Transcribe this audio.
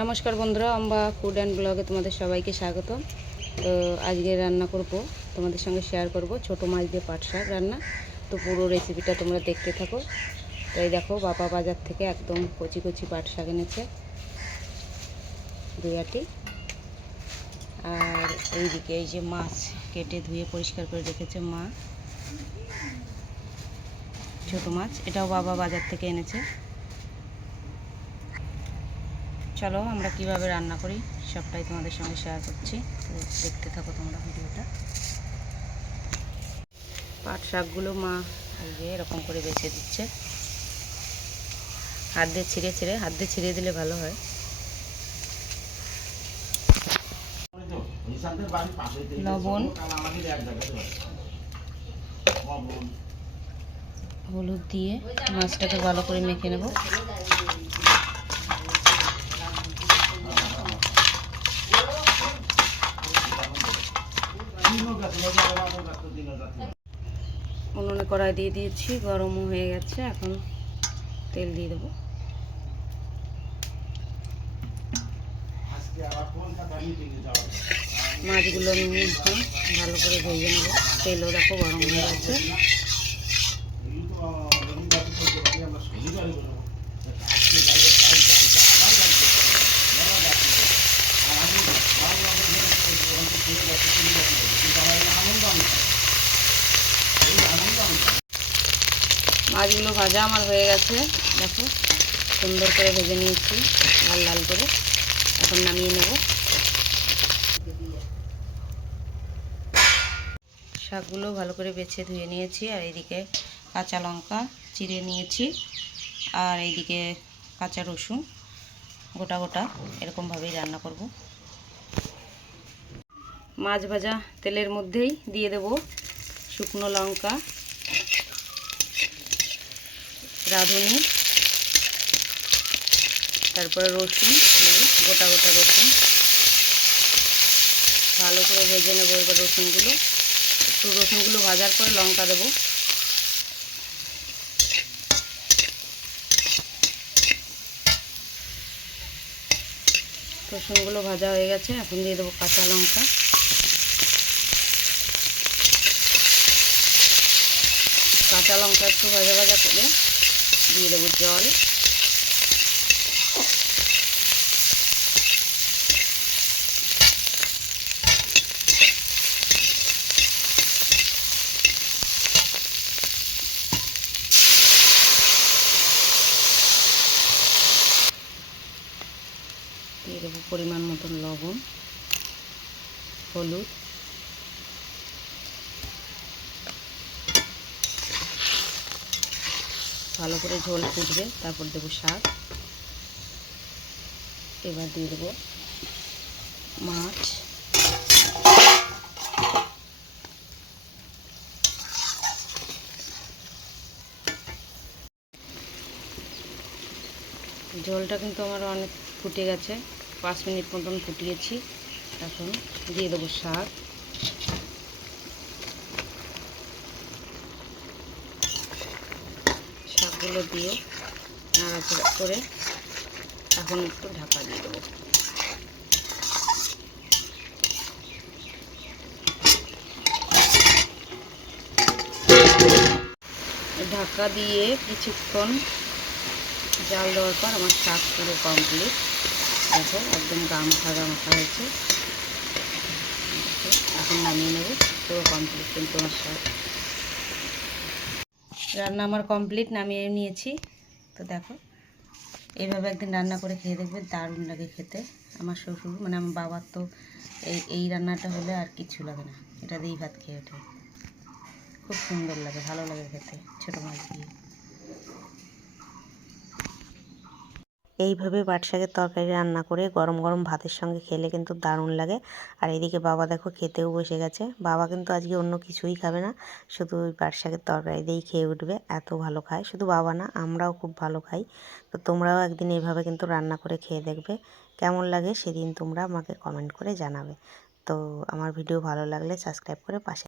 নমস্কার বন্ধুরা, আমরা ফুড অ্যান্ড ব্লগে তোমাদের সবাইকে স্বাগত। তো আজকে রান্না করব, তোমাদের সঙ্গে শেয়ার করব ছোটো মাছ দিয়ে পাট শাক রান্না। তো পুরো রেসিপিটা তোমরা দেখতে থাকো। তো এই দেখো, বাবা বাজার থেকে একদম কচি কচি পাট শাক এনেছে 2 আটি। আর এইদিকে এই যে মাছ কেটে ধুয়ে পরিষ্কার করে রেখেছে মা, ছোটো মাছ, এটাও বাবা বাজার থেকে এনেছে। চলো আমরা কিভাবে রান্না করি সবটাই তোমাদের সঙ্গে শেয়ার করছি, তো দেখতে থাকো তোমরা ভিডিওটা। পাট শাকগুলো মা এই যে এরকম করে বেছে দিচ্ছে, হাত দিয়ে ছিঁড়ে দিলে ভালো হয়। লবণ, হলুদ দিয়ে মাছটাকে ভালো করে মেখে নেব। উনুনে কড়াই দিয়ে দিয়েছি, গরমও হয়ে গেছে। এখন তেল দিয়ে দেবো। মাছগুলো নিয়ে এখন ভালো করে ভেজে নেব। তেলও দেখো গরম হয়ে গেছে। মাছগুলো ভাজা আমার হয়ে গেছে, দেখো সুন্দর করে ভেজে নিয়েছি লাল লাল করে। এখন নামিয়ে নেব। শাকগুলো ভালো করে বেছে ধুয়ে নিয়েছি, আর এইদিকে কাঁচা লঙ্কা চিড়ে নিয়েছি, আর এইদিকে কাঁচা রসুন গোটা গোটা এরকমভাবেই রান্না করব। মাছ ভাজা তেলের মধ্যেই দিয়ে দেব শুকনো লঙ্কা, রাঁধুনি, তারপরে রসুন, গোটা গোটা রসুন ভালো করে ভেজে নেব। এবার রসুনগুলো ভাজার পরে লঙ্কা দেব। রসুনগুলো ভাজা হয়ে গেছে, এখন দিয়ে দেবো কাঁচা লঙ্কা। কাঁচা লঙ্কা একটু ভাজা ভাজা করে দিয়ে দেবো জল। দিয়ে দেবো পরিমাণ মতন লবণ, হলুদ, ভালো করে ঝোল ফুটবে, তারপর দেবো শাক। এবার দিয়ে দেবো মাছ। ঝোলটা কিন্তু আমার অনেক ফুটে গেছে, 5 মিনিট মতন ফুটিয়েছি। এখন দিয়ে দেবো শাক। শাকগুলো দিয়ে নাড়াচাড়া করে এখন একটু ঢাকা দিয়ে দেবো। ঢাকা দিয়ে কিছুক্ষণ জাল দেওয়ার পর আমার শাক পুরো কমপ্লিট। দেখো একদম গামাখা হয়েছে। এখন নামিয়ে নেব, পুরো কমপ্লিট কিন্তু আমার শাক রান্না আমার কমপ্লিট, নামিয়ে নিয়েছি। তো দেখো এইভাবে একদিন রান্না করে খেয়ে দেখবে, দারুণ লাগে খেতে। আমার শ্বশুর মানে আমার বাবার তো এই রান্নাটা হলে আর কিছু লাগে না, এটা দিয়েই ভাত খেয়ে ওঠে। খুব সুন্দর লাগে, ভালো লাগে খেতে ছোটো মাছ দিয়ে। এইভাবে পাট শাকের তরকারি রান্না করে গরম গরম ভাতের সঙ্গে খেলে কিন্তু দারুণ লাগে। আর এদিকে বাবা দেখো খেতেও বসে গেছে। বাবা কিন্তু আজকে অন্য কিছুই খাবে না, শুধু ওই পাট শাকের তরকারি দিয়েই খেয়ে উঠবে, এত ভালো খায়। শুধু বাবা না, আমরাও খুব ভালো খাই। তো তোমরাও একদিন এইভাবে কিন্তু রান্না করে খেয়ে দেখবে, কেমন লাগে সেদিন তোমরা আমাকে কমেন্ট করে জানাবে। তো আমার ভিডিও ভালো লাগলে সাবস্ক্রাইব করে পাশে